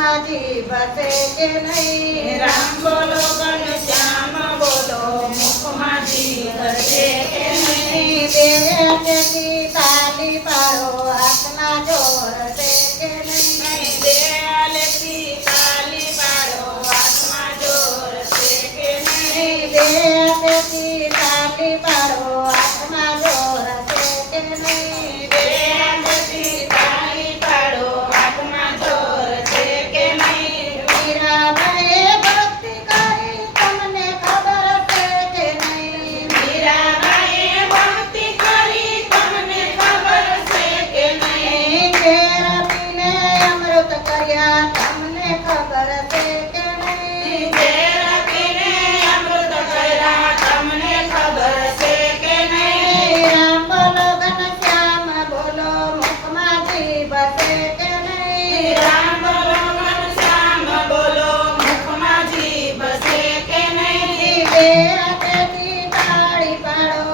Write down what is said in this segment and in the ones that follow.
મુખમાં જીભ છે કે નહીં? રામ બોલો ઘનશ્યામ બોલો મુખમાં જીભ છે કે નહીં? દેહથી તાલી પાડો હાથમાં જોર છે કે નહીં? દેહથી તાલી પાડો હાથમાં જોર છે કે નહીં? દેહથી તાલી પાડો હાથમાં જોર છે કે નહીં? દેહથી તાલી પાડો હાથમાં જોર છે કે નહીં? મીરાબાઈએ ભક્તિ કરી તમને ખબર છે કે નહીં? મીરાબાઈએ ભક્તિ કરી તમને ખબર છે કે નહીં? ઘેર પીને અમૃત કર્યા તમને ખબર છે કે નહીં? ઝેર પીને અમૃત કર્યા તમને ખબર છે કે નહીં? રામ બોલો ઘનશ્યામ બોલો મુખમાં જીભ છે કે નહીં? રામ બોલો ઘનશ્યામ બોલો મુખમાં જીભ છે કે નહીં? બે હાથેથી તાળી પાડો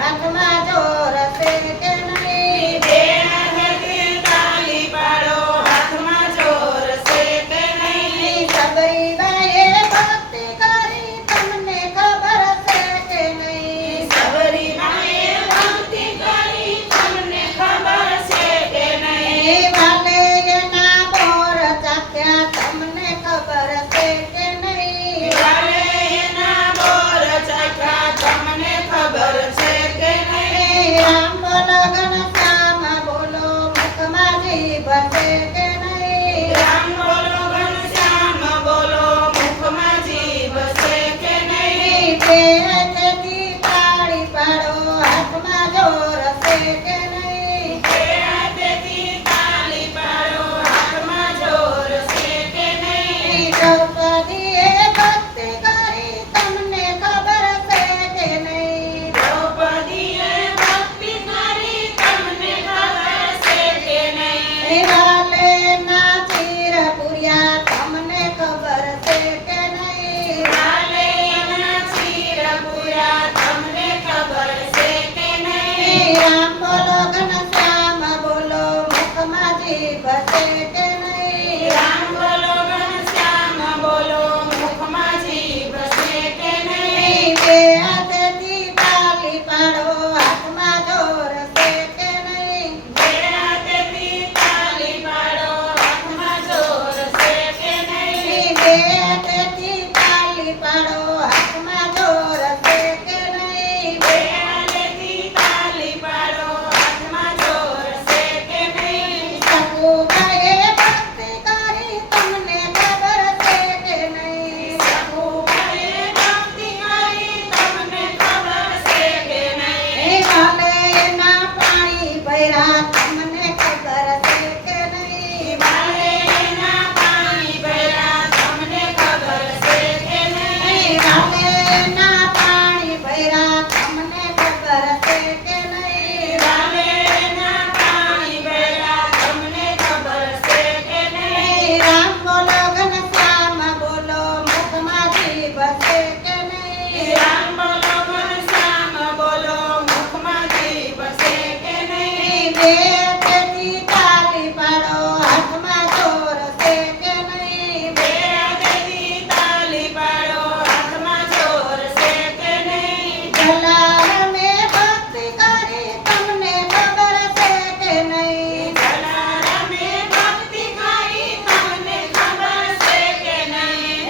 હાથમાં જોર છે કે નહીં? બે હાથેથી તાલી પાડો હાથમાં જોર છે કે નહીં? સબરીબાઈએ ભક્તિ કરી તમને ખબર છે કે નહીં? સબરીમાએ ભક્તિ કરી તમને ખબર છે કે નહીં? વાલે એના બોર ચાખ્યા તમને ખબર છે કે નહીં? વાલે એના બોર ચાખ્યા તમને ખબર છે કે નહીં? રામ બોલો ઘનશ્યામ બોલો મુખમાં જીભ છે કે નહીં? રામ બોલો ઘનશ્યામ બોલો મુખમાં જીભ છે કે નહીં? બે હાથેથી તાળી પાડો હાથમાં જોર છે કે નહીં? બે હાથેથી તાલી પાડો હાથમાં જોર છે કે નહીં? દ્રૌપદીએ ભક્તિ કરી તમને ખબર છે કે નહીં? દ્રૌપદીએ ભક્તિ કરી તમને ખબર છે કે નહીં? વાલેના ચીર પૂર્યા તમને ખબર છે કે નહીં? વાલે એના ચીર પૂર્યા તમને ખબર છે કે નહીં? રામ બોલો ઘનશ્યામ બોલો મુખમાં જીભ છે કે નહીં? રામ બોલો ઘનશ્યામ બોલો મુખમાં જીભ છે કે નહીં? બે હાથેથી તાલી પાડો હાથમાં જોર છે કે નહીં? બે હાથેથી તાલી પાડો હાથમાં જોર છે કે નહીં? બે હાથેથી તાલી પાડો હાથમાં જોર છે કે નહીં? બે હાથેથી તાલી પાડો હાથમાં જોર છે કે નહીં? સકુબાઈએ ભક્તિ કરી તમને ખબર છે કે નહીં? સકુબાઈએ ભક્તિ કરી તમને ખબર છે કે નહીં? વાલે એના પાણી ભર્યા તમને ખબર છે કે નહીં? વાલે એના પાણી ભર્યા તમને ખબર છે કે નહીં? વાલે એના પાણી ભર્યા તમને ખબર છે કે નહીં? વાલે એના પાણી ભર્યા તમને ખબર છે કે નહીં? રામ બોલો ઘનશ્યામ બોલો મુખમાં જીભ છે કે નહીં? રામ બોલો ઘનશ્યામ બોલો મુખમાં જીભ છે કે નહીં? બે હાથેથી તાલી પાડો હાથમાં જોર છે કે નહીં? બે હાથેથી તાલી પાડો હાથમાં જોર છે કે નહીં? જલારામે ભક્તિ કરી તમને ખબર છે કે નહીં? જલારામે ભક્તિ કરી તમને ખબર છે કે નહીં?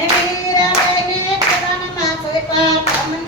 વીરને ચરણમાં સોંપ્યા તમને